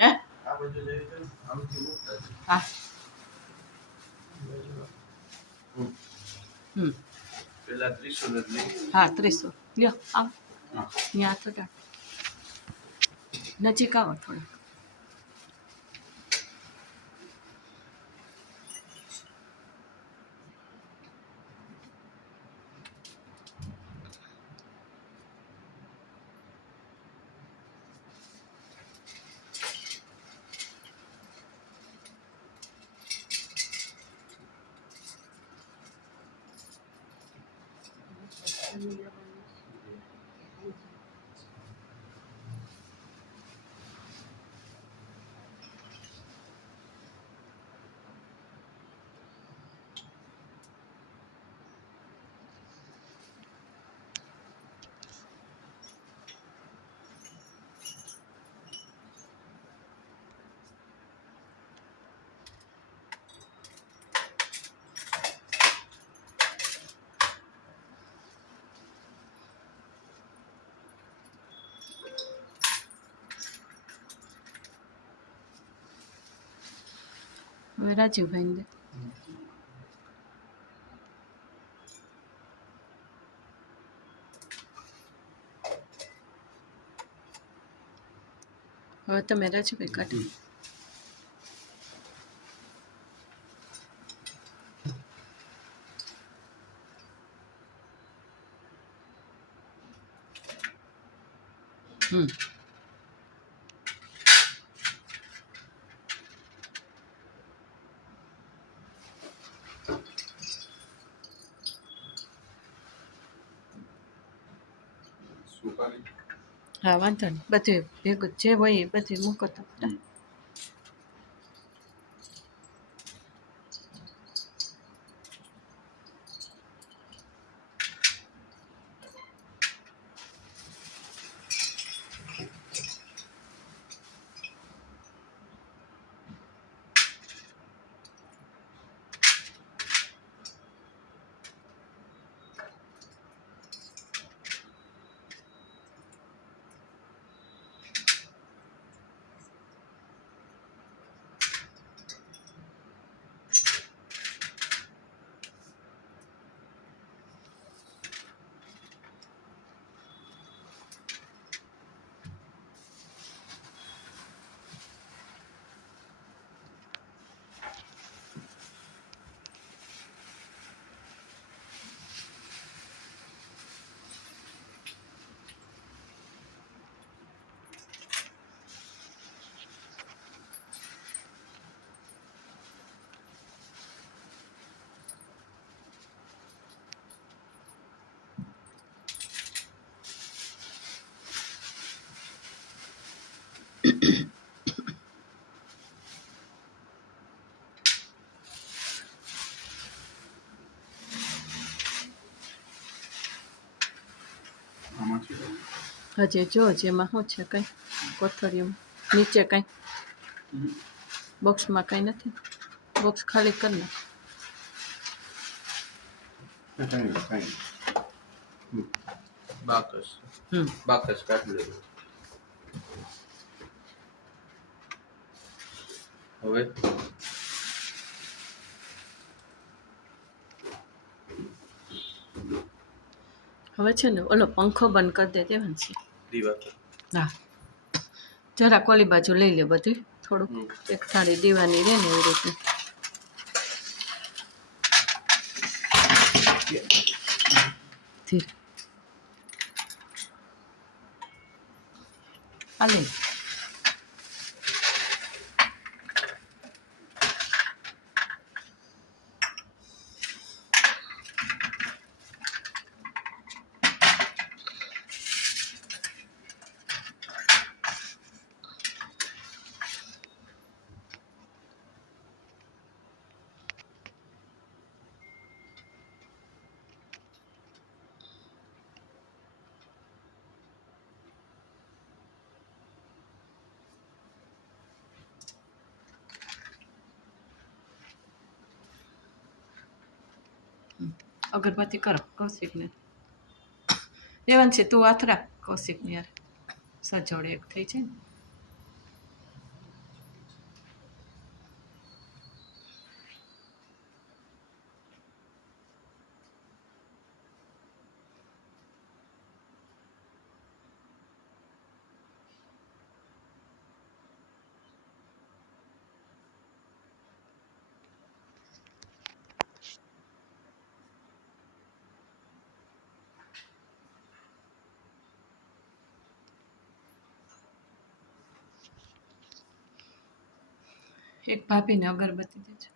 હે? ત્રીસો. લ્યો આવ. ત્યાં તો નજીક આવો થોડું. હવે રાજીવભાઈ દે હવે તમે રાજીવભાઈ કાઢી હમ હા વાંધો નહીં. બધું ભેગું જે હોય એ બધું મૂકો તો ખરા. આમાં છે હજી જો જેમાં શું છે કંઈ? કોથળીમાં નીચે કંઈ? બોક્સમાં કંઈ નથી? બોક્સ ખાલી કરી બાકસ. હમ. બાકસ કાઢી લેવું હવે? હવે છે ને ઓલો પંખો બંધ કરી દે દેવાંશી. દીવા હા જરા કોલી બાજુ લઈ લે બધી થોડુંક. એક થાળી દીવાની રહે ને એવી રીતે. હાલે. અગરબત્તી કરો કૌશિકને દેવાંશી તું હાથ કૌશિકની કૌશિકને યાર સજોડે એક થઈ જાય ને એક ભાભીને અગરબત્તી દેજો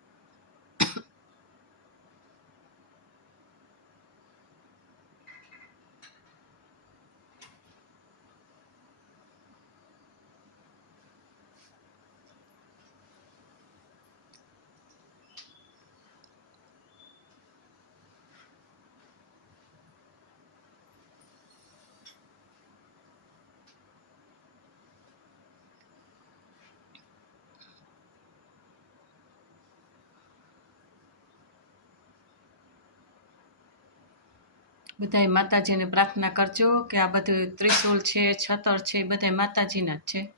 બધાય માતાજીને પ્રાર્થના કરજો કે આ બધું ત્રિશુલ છે, છતર છે, એ બધાય માતાજીના જ છે.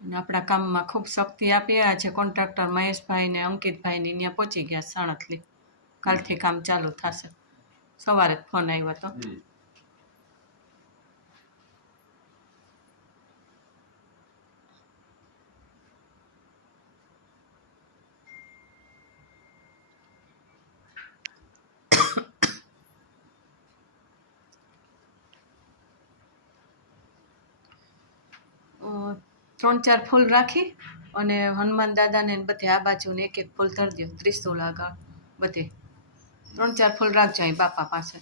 અને આપણા કામમાં ખૂબ શક્તિ આપી આજે કોન્ટ્રાક્ટર મહેશભાઈ ને અંકિતભાઈ ને ત્યાં પહોંચી ગયા સાણતલી કાલથી કામ ચાલુ થશે. સવારે ફોન આવ્યો હતો હમ. અ, ત્રણ ચાર ફૂલ રાખી અને હનુમાન દાદાને બધે આ બાજુને એક એક ફૂલ ધરી દો ત્રિશુલ આગળ બધે. ત્રણ ચાર ફૂલ રાખજો અહીં બાપા પાસે.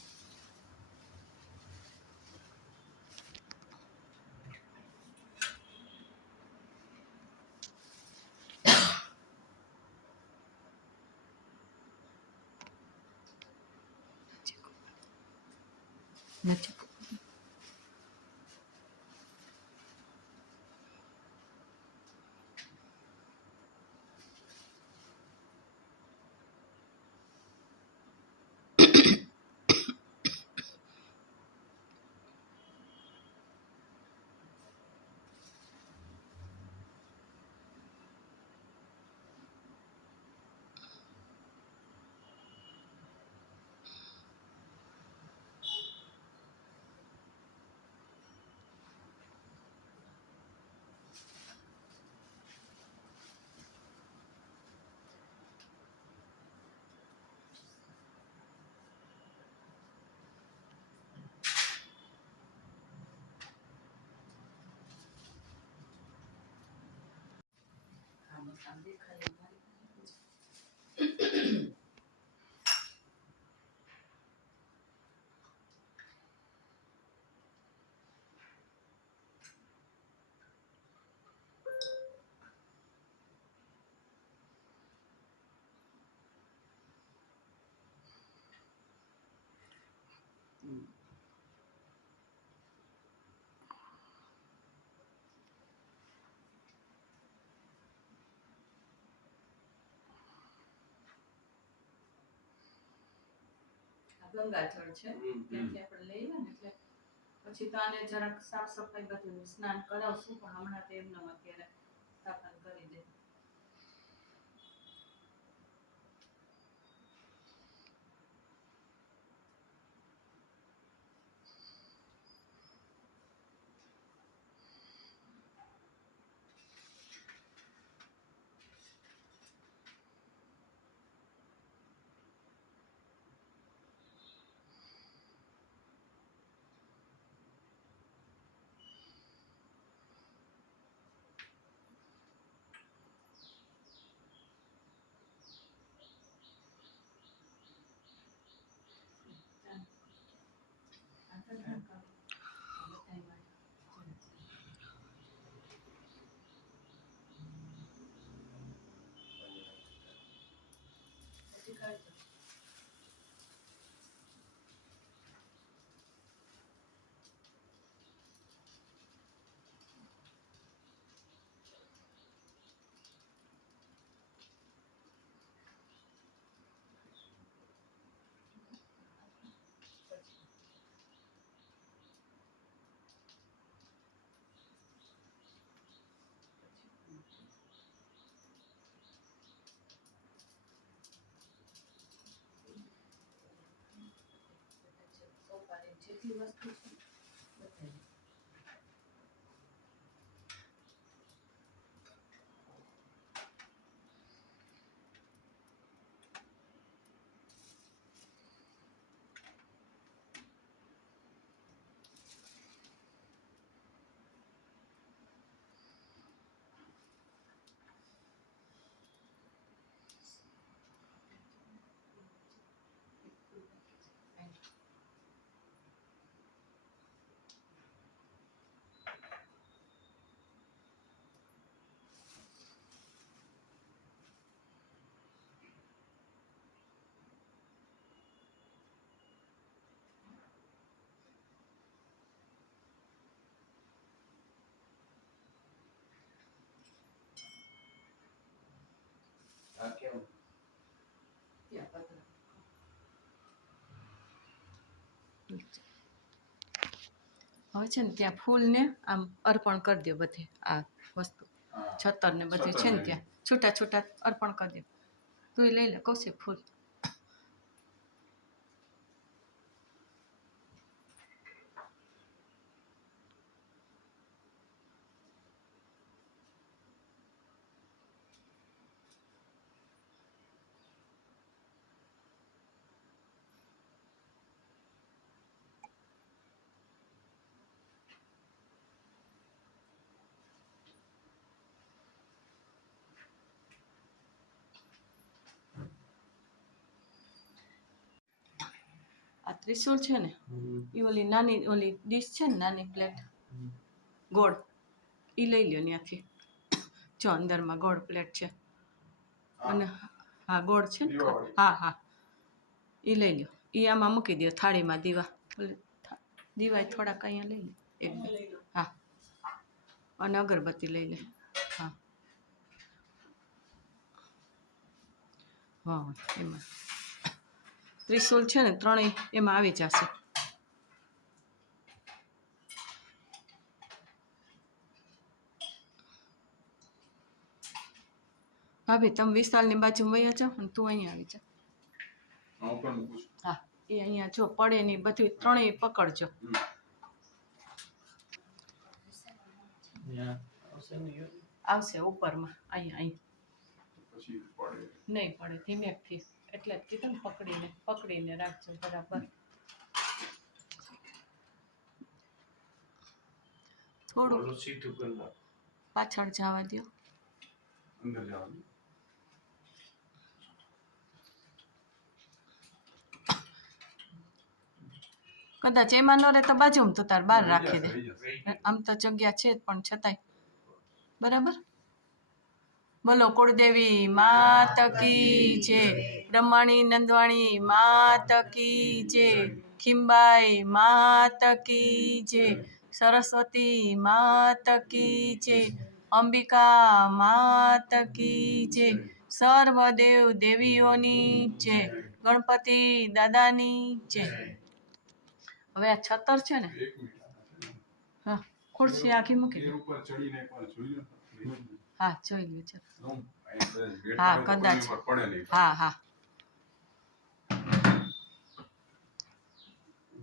长得可以吗？ગંગાજળ છે. ત્યાંથી આપણે લઈએ ને એટલે પછી તો આને જરાક સાફ સફાઈ બધું સ્નાન કરાવશું પણ હમણાં તો એમને અત્યારે સ્થાપન કરી દે જેટલી વસ્તુ છે બતાવી હવે છે ને ત્યાં ફૂલને આમ અર્પણ કરી દો બધે આ વસ્તુ. છત્તર ને બધે છે ને ત્યાં. છૂટા છૂટા અર્પણ કરી દો. તું લઈ લે કૌશિક ફૂલ. ત્રિશુલ છે ને? એ ઓલી નાની ઓલી ડીશ છે ને નાની પ્લેટ. ગોળ. એ લઈ લ્યો ત્યાંથી જો અંદરમાં ગોળ પ્લેટ છે. અને હા ગોળ છે ને? હા હા. એ લઈ લ્યો. એ આમાં મૂકી દો થાળીમાં દીવા. દીવા થોડાક અહીંયા લઈ લે એક હા. અને અગરબત્તી લઈ લે હા. હા એમાં. ત્રિશુલ છે ને ત્રણેય એમાં આવી જશે. ભાભી તમે વિશાલની બાજુમાં વયા જાઓ અને તું અહીંયા આવી જા. હા, એ અહીંયા જો પડે ને બધી ત્રણેય પકડજો. આવશે? ઉપરમાં અહીંયા અહીં પછી પડે. નહીં પડે ધીમેકથી. એટલે જ કીધું ને પકડીને પકડીને રાખજો બરાબર. થોડું સીધું કરી નાખો. પાછળ જવા દો અંદર જવાનું. કદાચ એમાં ન રહે તો બાજુમાં તો તાર બહાર રાખી દે. આમ તો જગ્યા છે પણ છતાંય. બરાબર? બોલો કુળદેવી માત કી જે બ્રહ્માણી નંદવાણી માત કી જે ખીમબાઈ માત કી જે સરસ્વતી માત કી જે અંબિકા માત કી જે સર્વદેવ દેવીઓની જે ગણપતિ દાદાની જે હવે આ છતર છે ને હા ખુરશી આખી મૂકી જોઈ લો. હા જોઈ કદાચ બેઠા હા, કદાચ. હા હા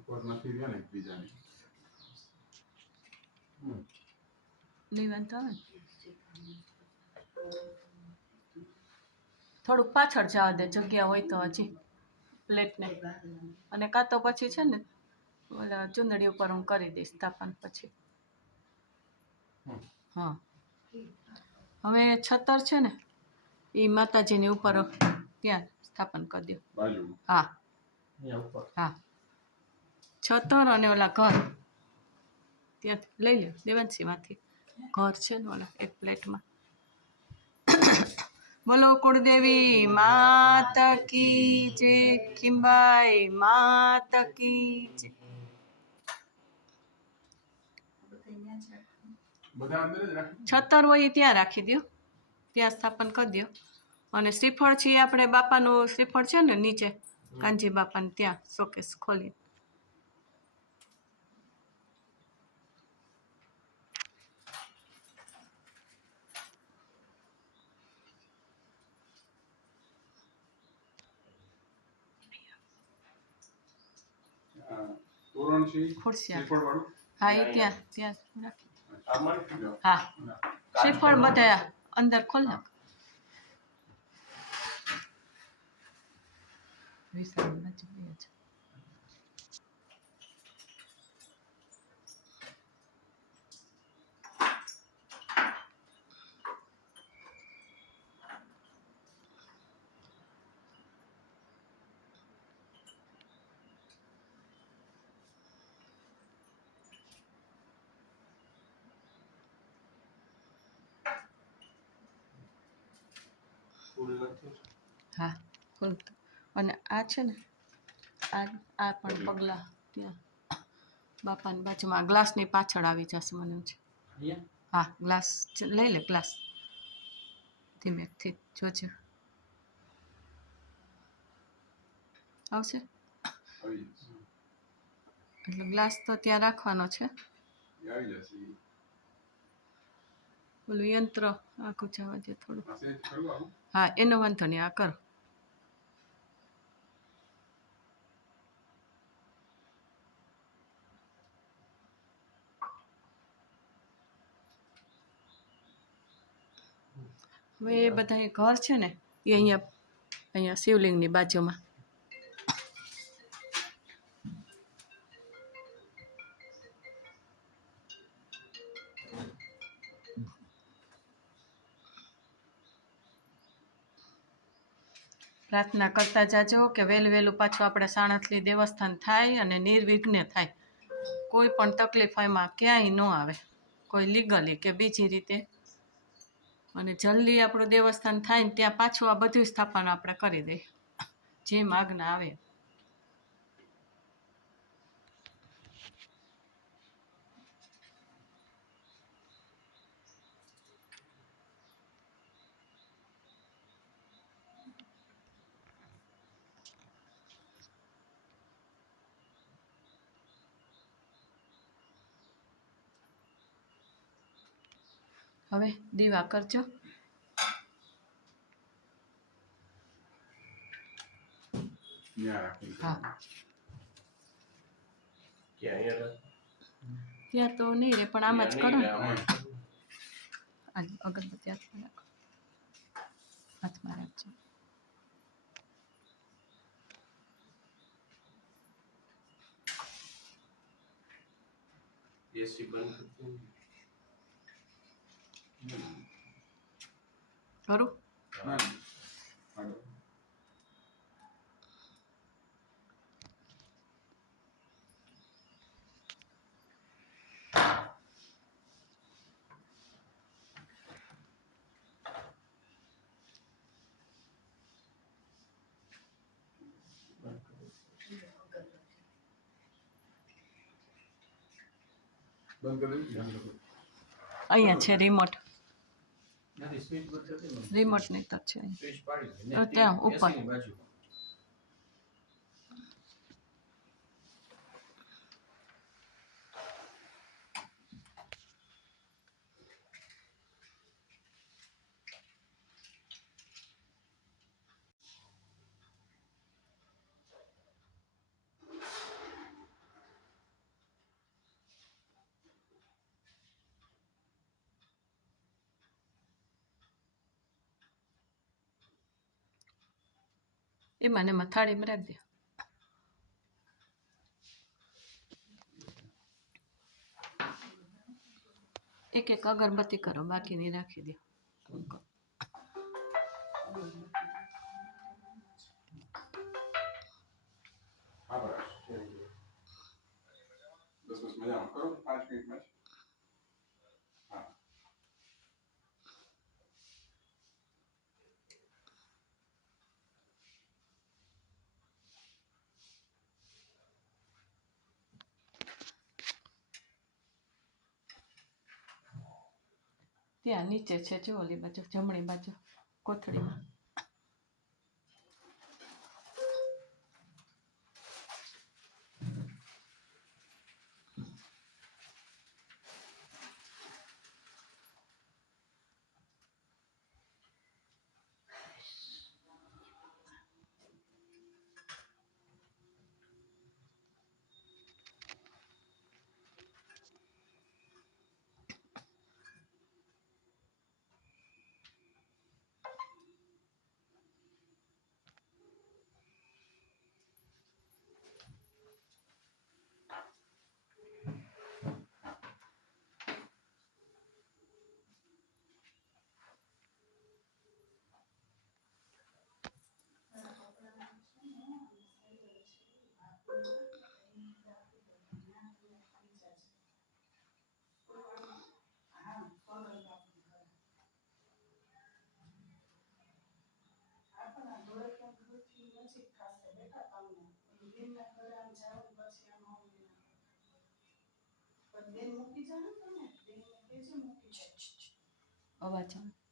ઉપર નથી રહ્યા ને એકબીજાની. તો આવે ને. થોડુંક પાછળ જવા દે જગ્યા હોય તો હજી પ્લેટને અને કાં તો પછી છે ને ઓલા ચુંદડી ઉપર હું કરી દઈશ સ્થાપન પછી હા હવે છતર છે ને એ માતાજીની ઉપર ત્યાં સ્થાપન કરી દો હા હા છતર અને ઓલા ઘર. ત્યાં લઈ લો દેવંશીમાંથી ઘર છે ને ઓલા એક પ્લેટમાં. બોલો કુળદેવી માત કી જે ખીમબાઈ માત કી જ છતર હોય ત્યાં રાખી દો. ત્યાં સ્થાપન કરી દો. અને શ્રીફળ છે આપણે બાપાનું શ્રીફળ છે ને નીચે કાનજી બાપાને ત્યાં શોકેસ ખોલી આ છે ખુરશી હા એ ત્યાં ત્યાં. હા. શ્રીફળ બધા અંદર ખોલ નાખ. વિશાળ બાજુ બે છે. ફૂલ નથી. હા ખોલ અને આ છે ને આ આ પણ પગલાં ત્યાં. બાપાની બાજુમાં ગ્લાસની પાછળ આવી જશે મને એમ છે. હા ગ્લાસ લઈ લે ગ્લાસ. ધીમેકથી જોજે. આવશે? એટલે ગ્લાસ તો ત્યાં રાખવાનો છે. ઓલું યંત્ર આખું જવા દે થોડું હા એનો વાંધો નહીં આ કરો. હવે એ બધા ઘર છે ને, એ અહીંયા અહીંયા શિવલિંગની બાજુમાં. પ્રાર્થના કરતા જાજો કે વહેલું વહેલું પાછું આપણે સાણસલી દેવસ્થાન થાય અને નિર્વિઘ્ને થાય. કોઈ પણ તકલીફ એમાં ક્યાંય ન આવે. કોઈ લીગલી કે બીજી રીતે અને જલ્દી આપણું દેવસ્થાન થાય ને ત્યાં પાછું આ બધું સ્થાપન આપણે કરી દઈએ. જે માગના આવે. હવે દીવા કરજો. ત્યાં હા. ત્યાં તો નહીં રે પણ આમ જ કરો અગરબત્તી હાથમાં રાખો. હાથમાં રાખજો. એસી બંધ દીધું? અહીંયા છે રિમોટ નથી નહીં તો છે ત્યાં ઉપર. એમાં એમાં થાળીમાં રાખી દે. એક એક અગરબત્તી કરો, બાકીની રાખી દે. બસ બસ, મજામાં. કરો, પાંચ મિનિટમાં ત્યાં નીચે છે જો ઓલી બાજુ જમણી બાજુ કોથળીમાં અવાજ આવે રાજીવભાઈ હમ.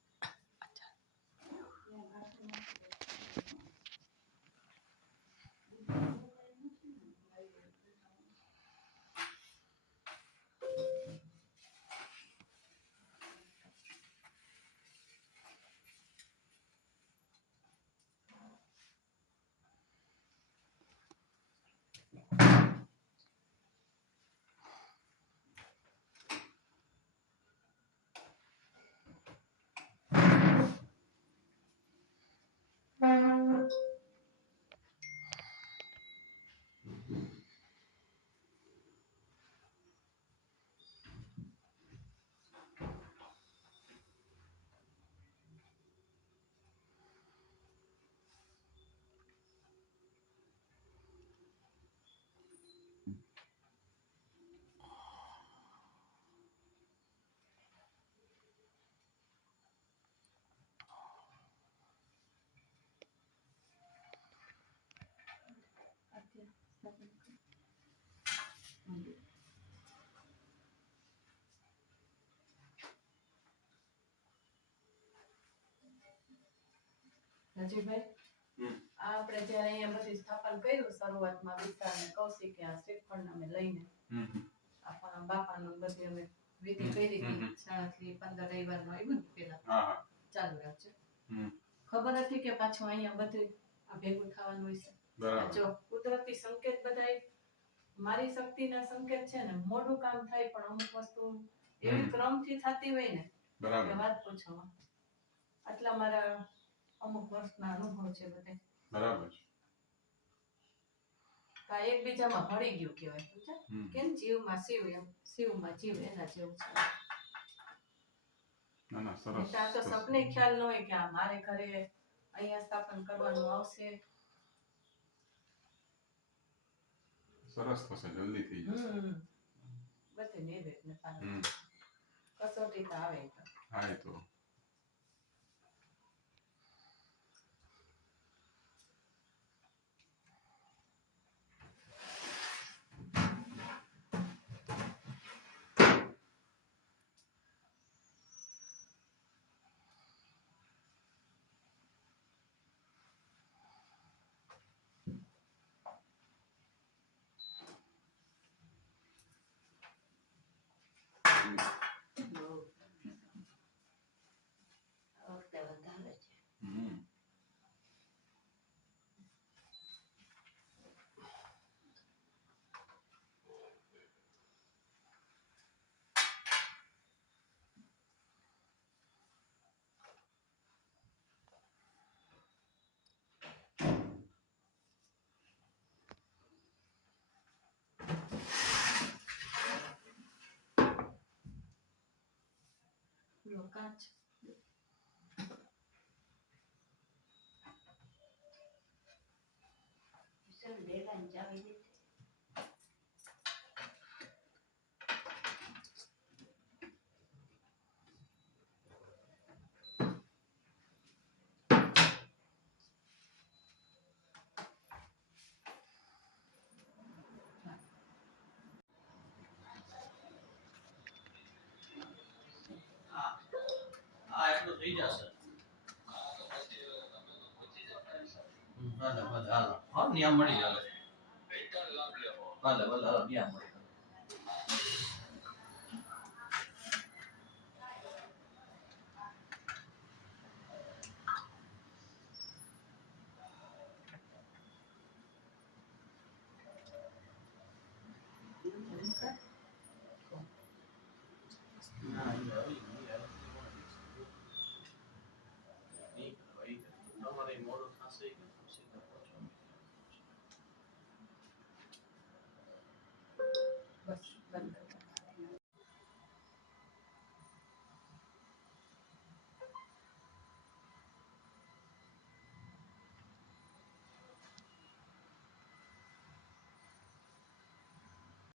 આ આપણે જ્યારે અહીંયા બધી સ્થાપન કર્યું શરૂઆતમાં વિસ્તાર ને કૌશિક આ શ્રીફળ અમે લઈને આપણા બાપાનું બધી અમે વિધિ કરી હતી. શાળાથી પંદર રવિવારનું આવ્યું ને પેલા ચાલુ રાખજો. ખબર હતી કે પાછું અહીંયા બધું આ ભેગું થવાનું હોય છે? જો કુદરતી સંકેત બધાય મારી શક્તિના સંકેત છે ને મોડું કામ થાય પણ અમુક વસ્તુ એવી ક્રમથી થતી હોય ને બરાબર. વાત પૂછો. આટલા મારા અમુક વર્ષના અનુભવ છે બધે. બરાબર. કા એકબીજામાં ભળી ગયું કહેવાય સમજ્યા? કેમ? જીવમાં શિવ એમ શિવમાં જીવ એના જેવું છે. ના ના સરસ તો સપને ખ્યાલ ન હોય કે આ મારે ઘરે અહીંયા સ્થાપન કરવાનું આવશે. સરસ થશે જલ્દી થઈ જશે બધે નૈવેદ્ય ને પાણી કસોટી તો આવે હા એ તો હમ. હમ પેલો કાચ થઈ જશે. હા ભલે હાલો હા ન્યા મળી જાવે ભલે ભલે હાલો મળી